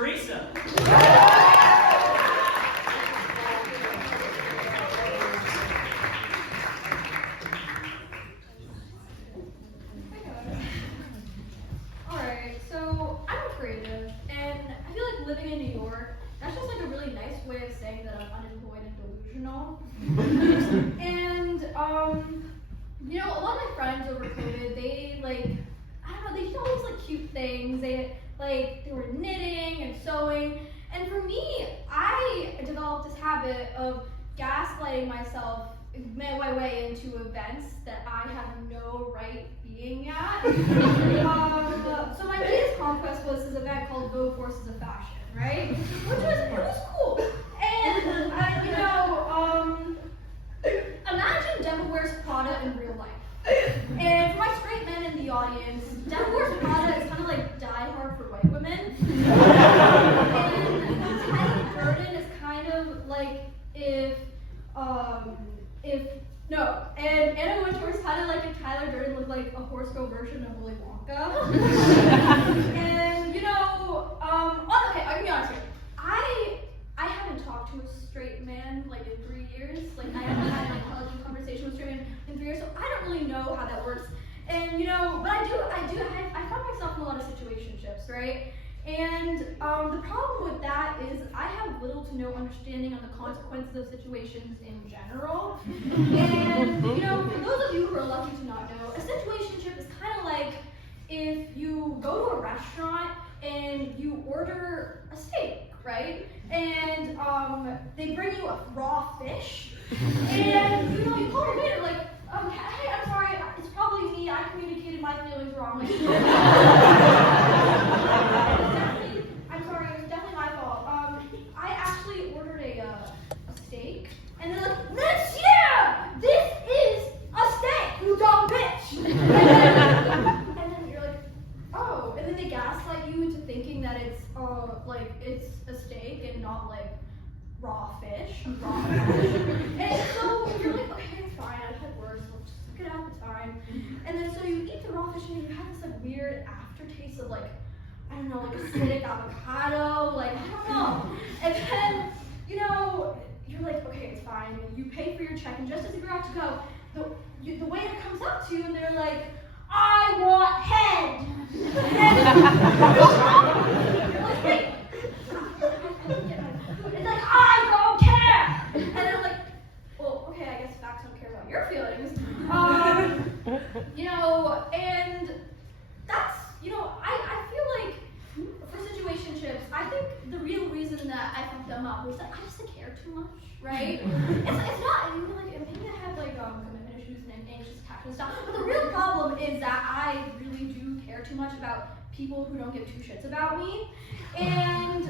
Teresa. Alright, so I'm a creative, and I feel like living in New York, that's just like a really nice way of saying that I'm unemployed and delusional. And, you know, a lot of my friends over COVID, they I don't know, they did all these like cute things. They were knitting and sewing. And for me, I developed this habit of gaslighting myself my way into events that I have no right being at. So my latest conquest was this event called Go Forces of Fashion, right? It was cool. And imagine Devil Wears Prada in real life. And for my straight men in the audience, Devil Wears Prada is kind of like Die Hard for white women. And Tyler Durden is kind of like and Anna Wintour is kind of like if Tyler Durden looked like a horse girl version of Willy Wonka. And okay, I can be honest here. I haven't talked to a straight man like in 3 years. Like I haven't had an intelligent conversation with a straight man in 3 years, so I don't really know how that works. And but I found myself in a lot of situationships, right? And the problem with that is I have little to no understanding on the consequences of situations in general. And for those of you who are lucky to not know, a situationship is kind of like if you go to a restaurant and you order a steak, right? And they bring you a raw fish, and you call the waiter like, hey, I'm sorry, it's probably me. I communicated my feelings wrongly. I'm sorry, it was definitely my fault. I actually ordered a steak, and they're like, Monsieur, this is a steak, you dumb bitch. And then you're like, oh, and then they gaslight you into thinking that it's it's a steak and not like raw fish. And so you're like, okay, it's fine, I've had worse, we'll just get out the time. And then so you eat the raw fish and you have this like weird aftertaste of like, I don't know, like acidic avocado, like I don't know. And then, you're like, okay, it's fine. You pay for your check, and just as you're about to go, the waiter comes up to you and they're like, I want head. You're like, wait. It's like, I don't care. And they're like, well, okay, I guess facts don't care about your feelings. And that's, I feel like for situationships, I think the real reason that I fucked them up was that I just care too much, right? It's not, maybe I have commitment issues and anxious attachment stuff, but the real problem is that I really do care too much about people who don't give two shits about me. And,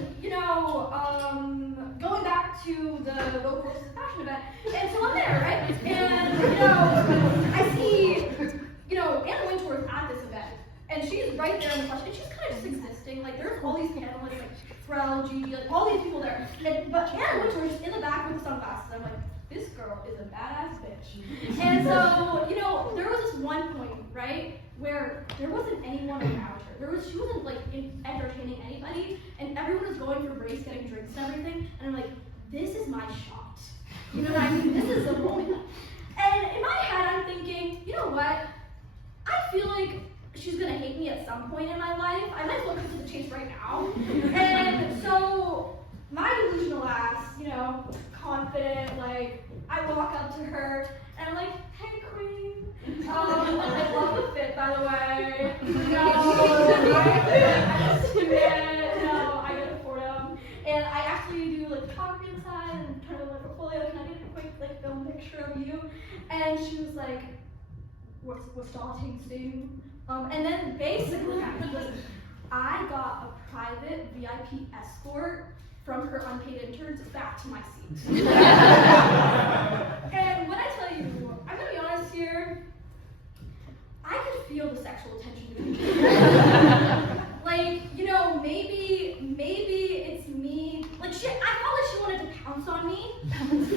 going back to the Go Forces of Fashion event, and so I'm there, right? And, I see, Anna Wintour is at this event, and she's right there in the flesh, and she's kind of just existing. Like, there's all these panelists, like, Frel, Gigi, like, all these people there. But Anna Wintour is in the back with the sunglasses. I'm like, this girl is a badass bitch. And so, there was this one point, right, where there wasn't anyone around her. She wasn't, entertaining anybody, and everyone was going for breaks, getting drinks and everything, and I'm like, this is my shot. You know what I mean? This is the moment. And in my head, I'm thinking, you know what? I feel like she's gonna hate me at some point in my life. I might as well cut to the chase right now. And so, my delusional ass, confident, I walk up to her, and I'm like, hey, queen. I love the fit, by the way. I'm a student. I go to Fordham. And I actually do photography on the side and turn over my portfolio. Can I get a quick film picture of you? And she was like, we're starting soon. And then basically, I got a private VIP escort from her unpaid interns back to my seat. And when I tell you, I'm gonna be honest here, I could feel the sexual tension between maybe it's me. I felt like she wanted to pounce on me.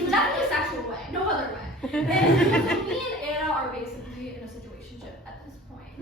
Definitely a sexual way, no other way. And me and Anna are basically in a situationship at this point.